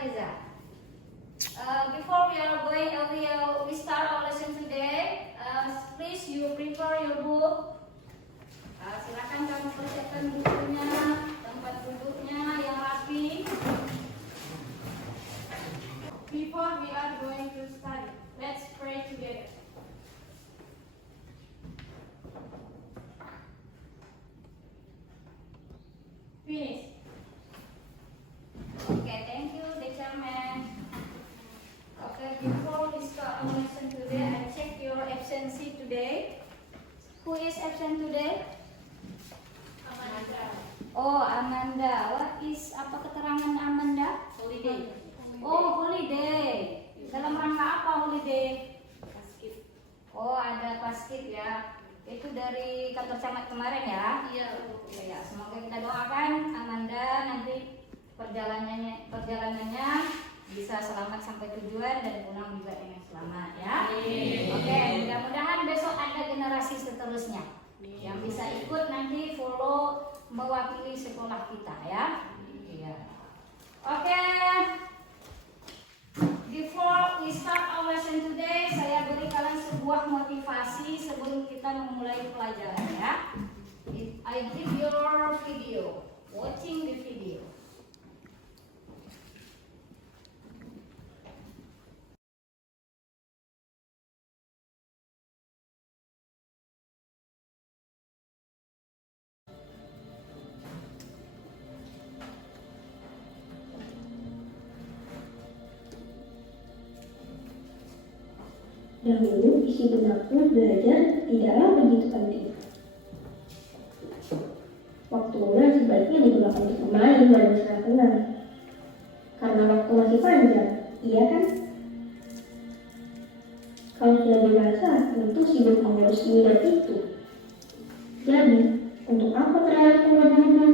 Liza. Before we start our lesson today, please you prepare your book. Silakan kamu persiapkan bukunya, tempat duduknya yang rapi. Before we are going to study, let's pray together. Finish. Okay, thank you, the chairman. Okay, before we start our lesson today, I check your absentee today. Who is absent today? Amanda. Oh, Amanda. What is apa keterangan Amanda? Holiday. Oh, holiday. Dalam rangka apa holiday? Paskib. Oh, ada paskib ya. Itu dari kantor camat kemarin ya? Iya. Ya, semoga kita doakan Amanda nanti perjalanannya bisa selamat sampai tujuan dan pulang juga dengan selamat ya. Oke, mudah-mudahan besok ada generasi seterusnya yang bisa ikut nanti follow mewakili sekolah kita ya. Iya. Oke. Before we start our lesson today, saya beri kalian sebuah motivasi sebelum kita memulai pelajaran ya. I give your video, watching the video. Dahulu isi benakku belajar tidaklah begitu penting. Waktu luang sebaiknya digunakan untuk bermain dan bersenang-senang. Karena waktu masih panjang, iya kan? Kalau sudah dewasa, tentu sibuk mengurus ini dan itu. Jadi, untuk apa terlalu buru-buru?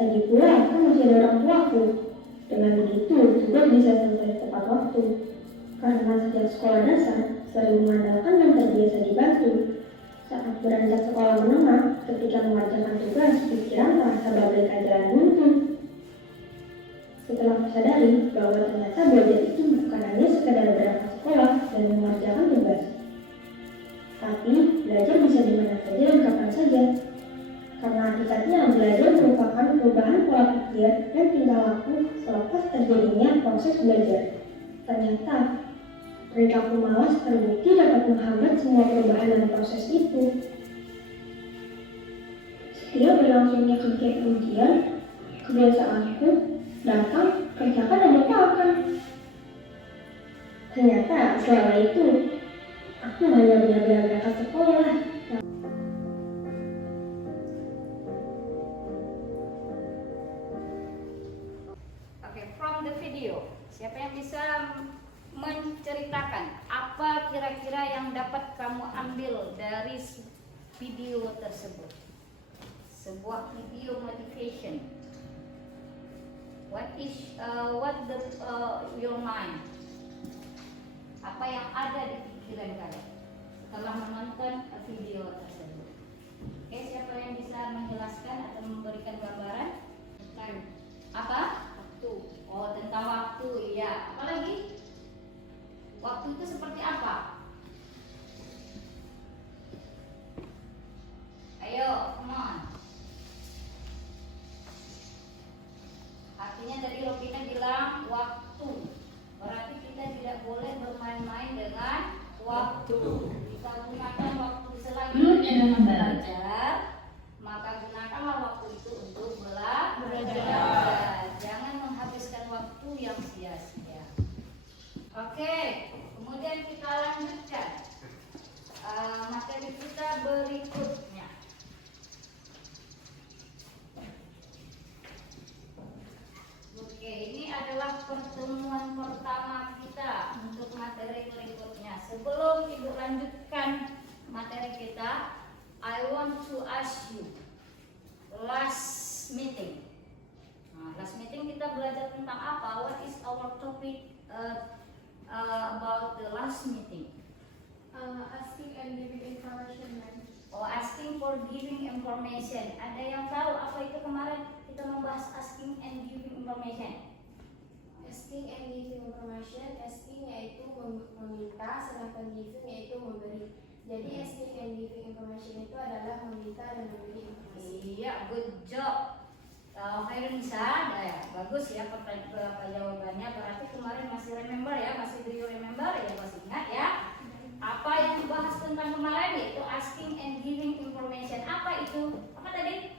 Lagi pula, kan masih ada orang tuaku. Dengan begitu, tugas bisa selesai tepat waktu. Karena sejak sekolah dasar, sering mengandalkan dan terbiasa dibantu. Saat beranjak sekolah menengah, ketika mengerjakan tugas, pikiran terasa bagaikan jalan buntu. Setelah kusadari bahwa ternyata belajar itu bukan hanya sekadar berangkat sekolah dan mengerjakan tugas. Tapi, belajar bisa di mana saja dan kapan saja. Karena hakikatnya belajar merupakan perubahan pola pikir dan tingkah laku selepas terjadinya proses belajar. Ternyata, perilaku malas terbukti dapat menghambat semua perubahan dan proses itu. Setiap berlangsungnya kegiatan ujian, kebiasaanku datang, kerjakan dan lupakan. Ternyata selama itu, aku hanya benar-benar berangkat sekolah. Oke, from the video, siapa yang bisa menceritakan apa kira-kira yang dapat kamu ambil dari video tersebut? Sebuah video motivation. What your mind? Apa yang ada di pikiran kalian setelah menonton video tersebut? Oke, siapa yang bisa menjelaskan atau memberikan gambaran? Time. Apa? Waktu. Oh, tentang waktu, iya. Apa lagi? Waktu itu seperti apa? Ayo, come on. Artinya tadi Ropina bilang waktu. Berarti kita tidak boleh bermain-main dengan waktu. Kita gunakan waktu selanjutnya belajar, maka gunakanlah waktu itu untuk belajar. Jangan menghabiskan waktu yang sia-sia. Oke, kemudian kita lanjutkan materi kita berikutnya. Oke, ini adalah pertemuan pertama kita untuk materi berikutnya. Sebelum Ibu lanjutkan materi kita, I want to ask you last meeting. Last meeting kita belajar tentang apa? What is our topic about the last meeting? Asking and giving information. Oh, asking for giving information. Ada yang tahu apa itu kemarin kita membahas asking and giving information? Asking and giving information. Asking yaitu meminta, sedangkan giving yaitu memberi. Jadi asking and giving information itu adalah meminta dan memberi informasi. Iya, good job. Khairun Nisa, ya, bagus ya jawabannya. Berarti kemarin masih remember ya, masih do you remember ya, masih ingat ya. Apa yang dibahas tentang kemarin yaitu asking and giving information. Apa itu? Apa tadi?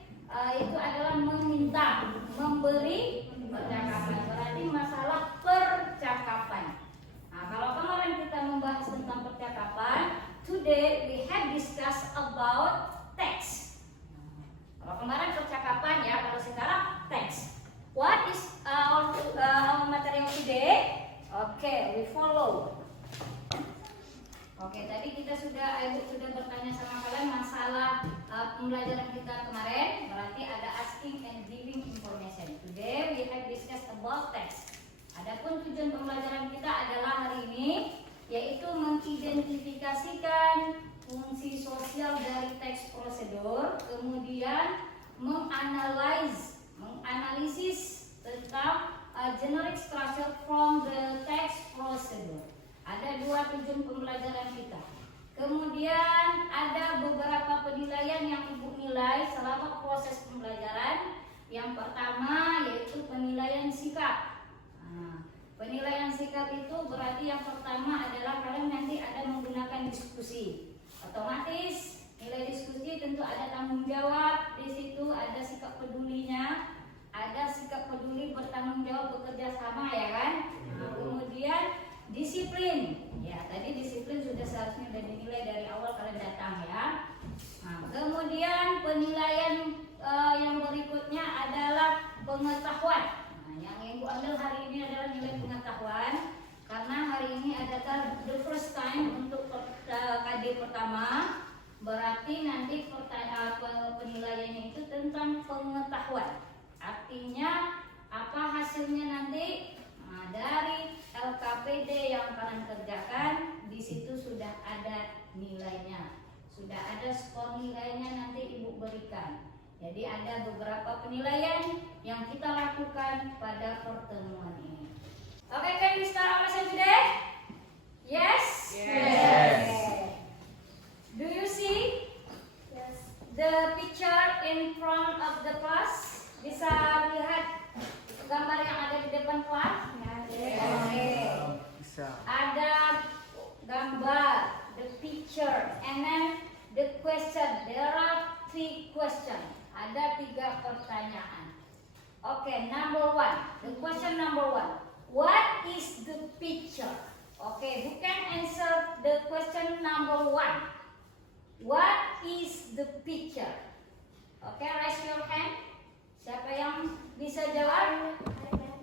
Itu adalah meminta, memberi percakapan. Berarti masalah percakapan. Nah, kalau kemarin kita membahas tentang percakapan, today we have discussed about text. Kalau kemarin percakapan ya, kalau sekarang text. What is our material today? Okay, we follow. Oke, tadi kita sudah bertanya sama kalian masalah pembelajaran kita kemarin. Berarti ada asking and giving information. Today we have discussed about text. Adapun tujuan pembelajaran kita adalah hari ini yaitu mengidentifikasikan fungsi sosial dari teks prosedur, kemudian menganalisis tentang generic structure from the text procedure. Ada dua tujuan pembelajaran kita. Kemudian ada beberapa penilaian yang Ibu nilai selama proses pembelajaran. Yang pertama yaitu penilaian sikap. Nah, penilaian sikap itu berarti yang pertama adalah kalian nanti ada menggunakan diskusi. Otomatis nilai diskusi tentu ada tanggung jawab. Di situ ada sikap pedulinya, ada sikap peduli bertanggung jawab bekerja sama ya kan. Nah, kemudian disiplin, ya tadi disiplin sudah seharusnya sudah dinilai dari awal kalian datang ya. Nah, kemudian penilaian yang berikutnya adalah pengetahuan. Nah, yang Ibu ambil hari ini adalah nilai pengetahuan karena hari ini adalah the first time untuk KD pertama. Berarti nanti penilaiannya itu tentang pengetahuan. Artinya apa hasilnya nanti? Nah, dari LKPD yang kalian kerjakan di situ sudah ada nilainya, sudah ada skor nilainya nanti Ibu berikan. Jadi ada beberapa penilaian yang kita lakukan pada pertemuan ini. Okay, can we start our lesson today? Yes? Yes. Do you see Yes. the picture in front of the class? Bisa lihat gambar yang ada di depan kelas? Okay. Ada gambar, the picture, and then the question. There are 3 questions. Ada 3 pertanyaan. Okay, number 1. The question number 1. What is the picture? Okay, who can answer the question number 1? What is the picture? Okay, raise your hand. Siapa yang bisa jawab?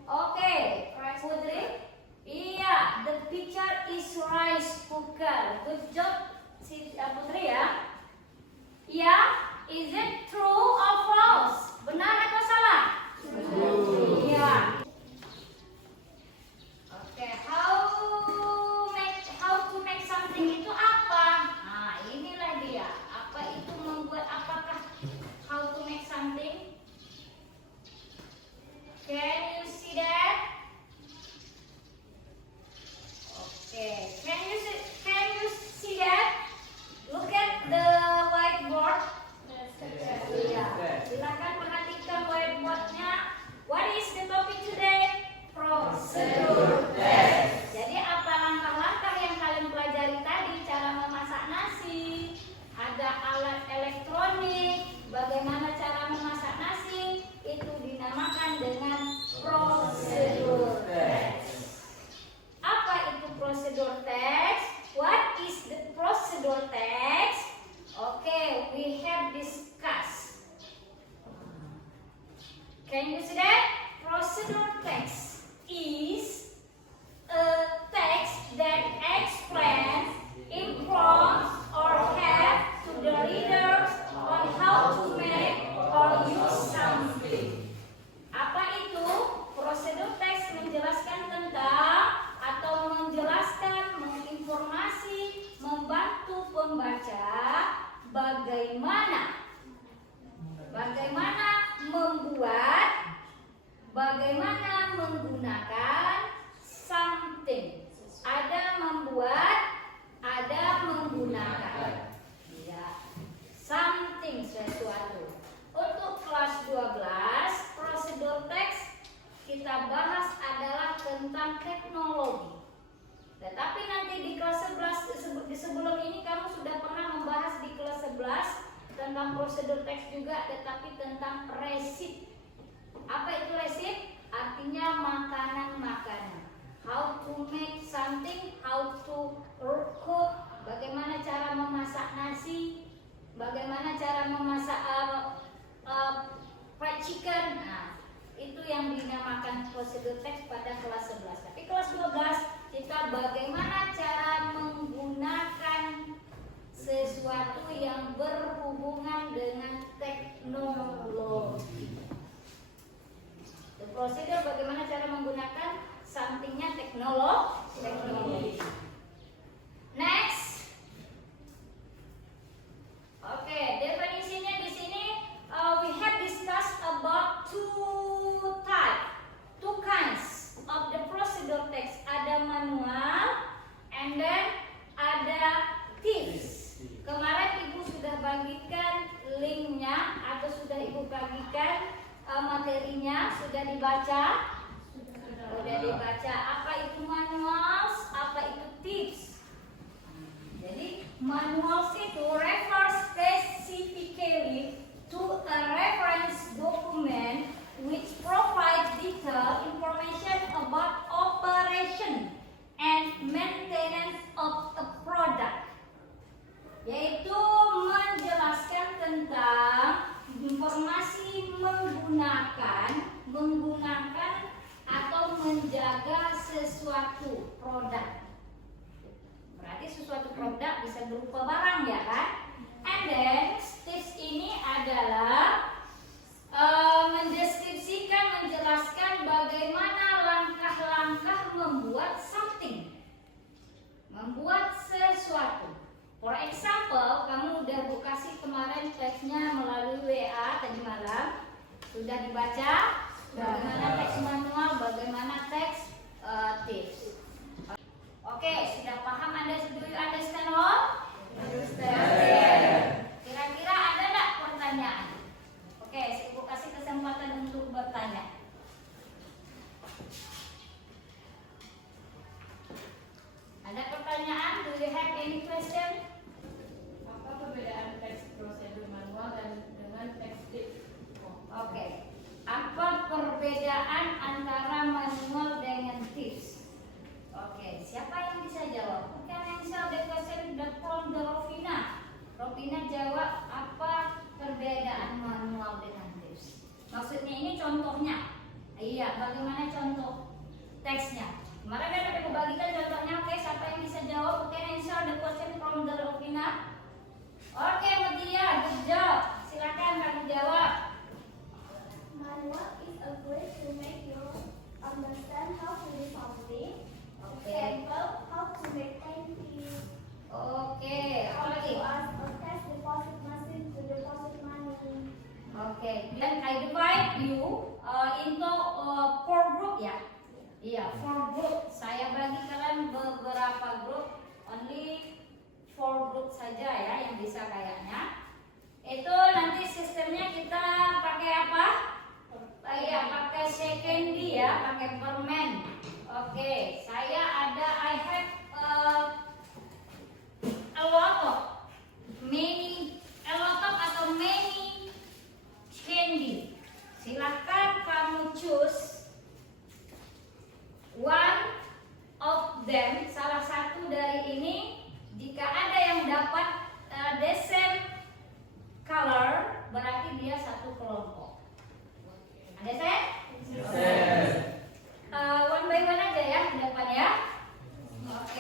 Okay, Putri. Iya, the picture is rice cooker. Good job, Putri ya. Iya, is it true or false? Benar atau salah? True. Iya. Okay, how to make something itu apa? Nah, inilah dia. Apa itu membuat apakah how to make something? Can you see that? Okay, can you see that? Look at the whiteboard. Iya. Silakan perhatikan whiteboardnya. What is the topic today? Prosedur test. Jadi apa langkah-langkah yang kalian pelajari tadi? Cara memasak nasi, ada alat elektronik, bagaimana cara memasak nasi, itu dinamakan dengan prosedur test. Apa itu prosedur test? What is the prosedur test? Okay, we have discussed. Can you see that? Prosedur text is a text that explains, informs, or helps to the readers on how to make or use something. Apa itu? Prosedur teks menjelaskan tentang atau menjelaskan, menginformasi, membantu pembaca bagaimana membuat, bagaimana menggunakan, something. Ada membuat, ada menggunakan. Ya, something sesuatu. Untuk kelas 12, prosedur teks kita bahas adalah tentang teknologi. Tetapi nanti di kelas 11 sebelum ini kamu sudah pernah membahas di kelas 11 tentang prosedur teks juga, tetapi tentang resip. Apa itu resip? Artinya makanan-makanan. How to make something, how to cook, bagaimana cara memasak nasi, bagaimana cara memasak fried chicken. Nah, itu yang dinamakan prosedur teks pada kelas 11. Tapi kelas 12 kita bagaimana cara menggunakan sesuatu yang berhubungan dengan teknologi. Prosedur bagaimana cara menggunakan somethingnya teknologi. Next. Oke, definisinya di sini we have discussed about two kinds of the procedure text. Ada manual and then ada tips. Kemarin Ibu sudah bagikan linknya atau sudah Ibu bagikan materinya, sudah dibaca? Sudah dibaca. Apa itu manuals? Apa itu tips? Jadi manuals itu refers specifically to a reference document which provides detailed information about operation and maintenance of a product, yaitu menjelaskan tentang informasi menggunakan atau menjaga sesuatu produk. Berarti sesuatu produk bisa berupa barang, ya kan? And then tips ini adalah mendeskripsikan, menjelaskan bagaimana langkah-langkah membuat something, membuat sesuatu. For example, kamu udah kasih kemarin teksnya melalui WA tadi malam, sudah dibaca bagaimana teks manual, bagaimana teks tips. Oke, sudah paham Anda? Do you understand all? Understand. Kira-kira ada nggak pertanyaan? Oke, saya kasih kesempatan untuk bertanya. Ada pertanyaan? Do you have any question? Apa perbedaan teks prosedur manual dan dengan teks tips? Oke. Apa perbedaan antara manual dengan tips? Oke, siapa yang bisa jawab? Mungkin answer the question from the Rovina. Rovina jawab apa perbedaan manual dengan tips. Maksudnya ini contohnya. Iya, bagaimana contoh teksnya? Kemarin kan ada bagikan contohnya. Oke, siapa yang bisa jawab? Oke, answer the question from the Rovina. Oke, Mutia, good job. Silakan kamu jawab. Manual is a way to make you understand how to do something. Oke. Example, how to make painting. Oke, apa How lagi? to ask a cash deposit machine to deposit money. Oke, dan I divide you into 4 group ya. Iya, 4 group. Saya bagi kalian beberapa grup, only 4 group saja ya yang bisa kayaknya. Itu nanti sistemnya kita pakai apa? Iya, pakai secondary ya, pakai permen. Oke, saya ada I have a lot of atau many candy. Silahkan kamu choose one of them, salah satu dari ini. Jika ada yang dapat the same color, berarti dia satu kelompok. Ada saya? One by one aja ya, ke depan ya. Oke.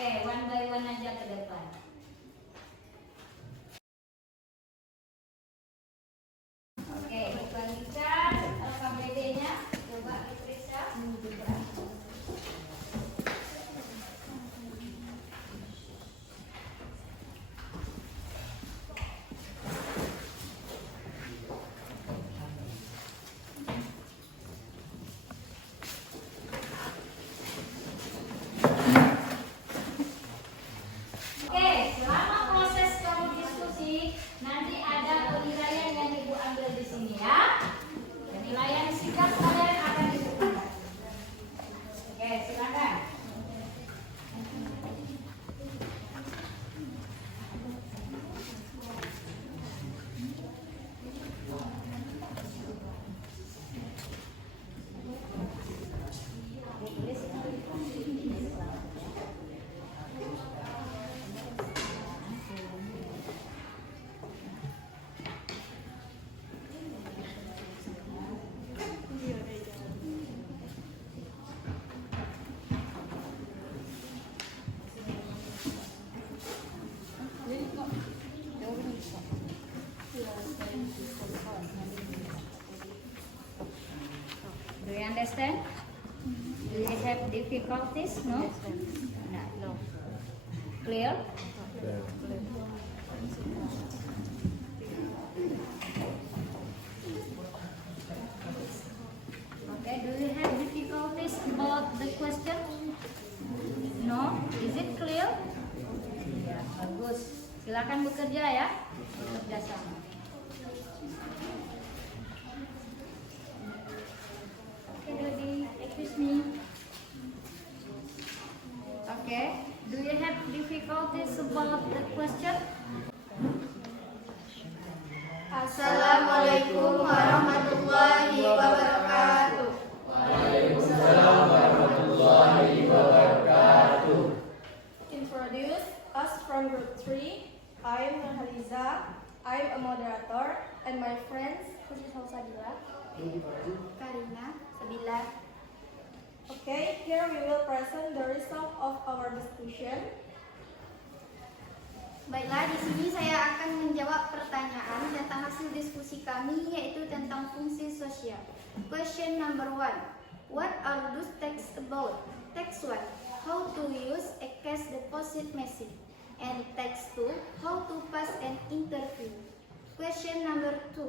understand? Do you have difficulties? No? No. Clear? Okay, do you have difficulties about the question? No? Is it clear? Ya, bagus. Silakan bekerja ya. Bekerja sama. Okay, Dodi, excuse me. Okay, do you have difficulties about the question? Assalamualaikum warahmatullahi wabarakatuh. Waalaikumsalam warahmatullahi wabarakatuh. Introduce us from group 3. I am Nurhaliza. I am a moderator, and my friends Khusus Hausadila. Karina, Sabila. Okay, here we will present the result of our discussion. Baiklah, di sini saya akan menjawab pertanyaan tentang hasil diskusi kami, yaitu tentang fungsi sosial. Question number 1. What are those texts about? Text 1. How to use a cash deposit machine. And text 2. How to pass an interview. Question number 2.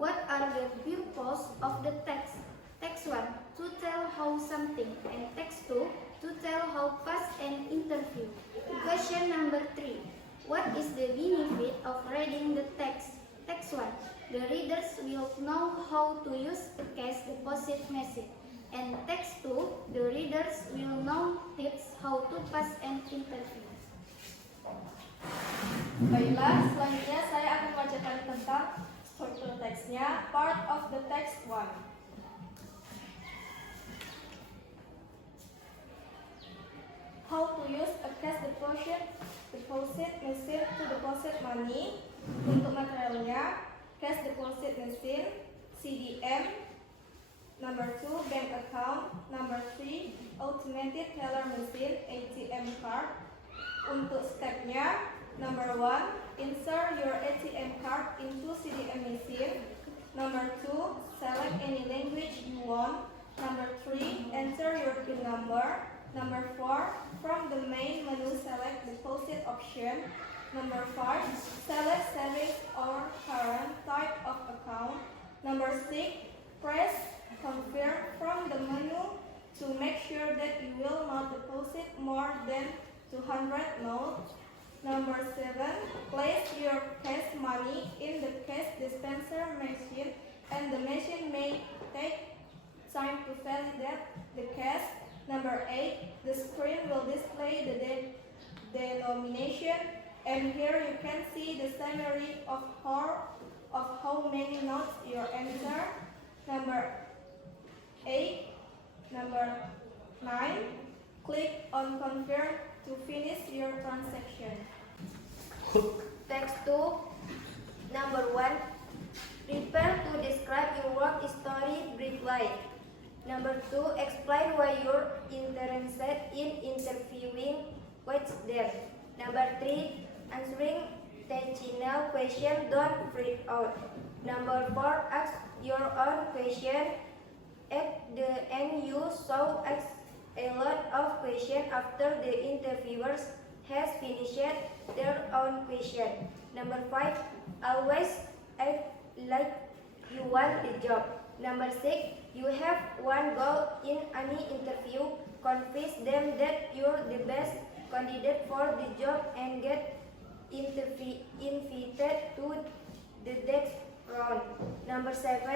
What are the purpose of the text? Text 1. To tell how something. And text 2. To tell how pass an interview. Question number 3. What is the benefit of reading the text? Text 1. The readers will know how to use a cash deposit machine. And text 2. The readers will know tips how to pass an interview. Baiklah, selanjutnya saya akan membacakan tentang struktur teksnya. Part of the text 1. How to use a cash deposit machine to deposit money. Untuk materialnya, cash deposit machine, CDM. Number 2, bank account. Number 3, automated teller machine, ATM card. Untuk stepnya, number 1, insert your ATM card into CDM machine. Number 2, select any language you want. Number 3, enter your PIN number. Number 4, from the main menu select deposit option. Number 5, select savings or current type of account. Number 6, press confirm from the menu to make sure that you will not deposit more than 200 notes. Number 7, place your cash money in the cash dispenser machine and the machine may take time to validate the cash. Number 8, the screen will display the denomination, and here you can see the summary of how many notes you enter. Number 8, number 9, click on confirm to finish your transaction. Text 2. Number 1. Prepare to describe your work story briefly. Number 2. Explain why you're interested in interviewing what's there. Number 3. Answering technical question, don't freak out. Number 4. Ask your own question. At the end, you should ask a lot of questions after the interviewers has finished their own question. Number 5. Always act like you want the job. Number 6. You have one goal in any interview. Convince them that you're the best candidate for the job and get invited to the next round. Number 7.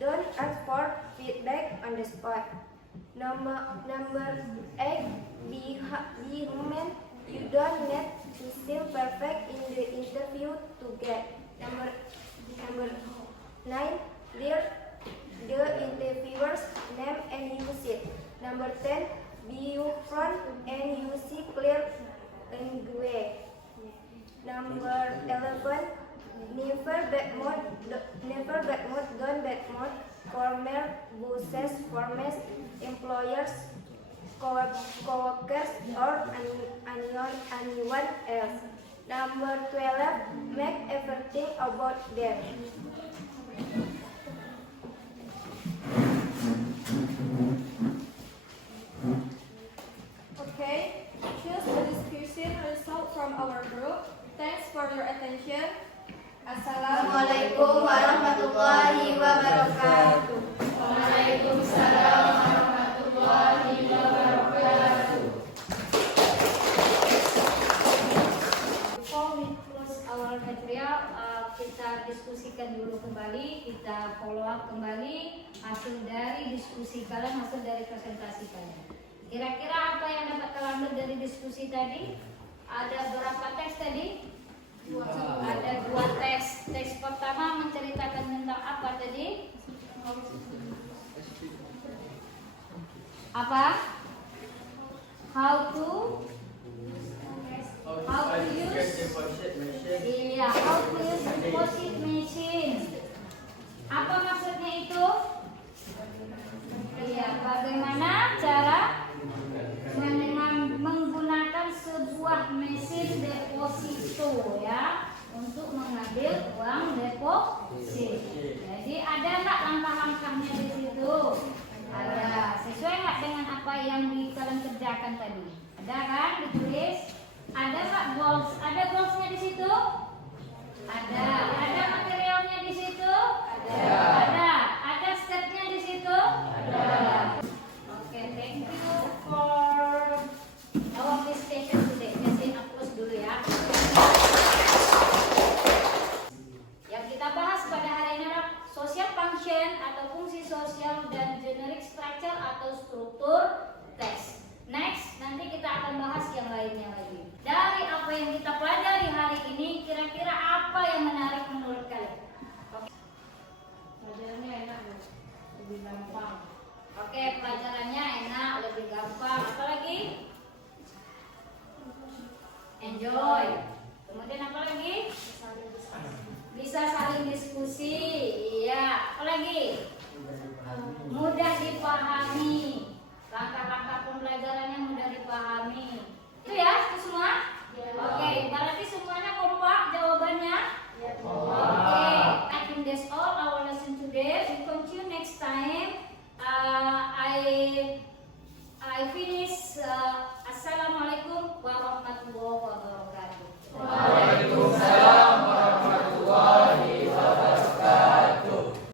Don't ask for feedback on the spot. Number 8. Be human. You don't need to seem perfect in the interview to get. Number 9. Clear the interviewer's name and use it. Number 10. Be upfront and use clear language. Number 11. Never bad mood, don't bad mood. Former bosses, former employers, co-workers, or anyone else. Number 12. Make everything about them. hasil dari diskusi kalian, hasil dari presentasi kalian. Kira-kira apa yang dapat kalian ambil dari diskusi tadi? Ada berapa teks tadi? Ada 2 teks. Teks pertama menceritakan tentang apa tadi? Apa? How to use? Iya, how to use deposit machine. Apa maksudnya itu? Iya, bagaimana cara menggunakan sebuah mesin deposito ya untuk mengambil uang deposit. Jadi ada nggak langkah-langkahnya di situ? Ada. Sesuai nggak dengan apa yang kalian kerjakan tadi? Ada kan? Ditulis. Ada nggak goals? Ada goalsnya di situ? Ada. Ada materialnya di situ? Ada. Ada. Ada stepnya di situ? Ada. Oke, thank you for our discussion today. Jadi hapus dulu ya. Yang kita bahas pada hari ini adalah social function atau fungsi sosial dan generic structure atau struktur teks. Next, nanti kita akan bahas yang lainnya lagi. Dari apa yang kita pelajari hari ini, kira-kira apa yang menarik menurut kalian? Pelajarannya enak, lebih gampang. Oke, pelajarannya enak, lebih gampang. Apa lagi? Enjoy. Kemudian apa lagi? Bisa saling diskusi. Iya. Apa lagi? Mudah dipahami. Langkah-langkah pembelajarannya mudah dipahami. Itu ya, itu semua? Oke, berarti semuanya kompak jawabannya? Oke, I think that's all our lesson today. We continue next time. I finish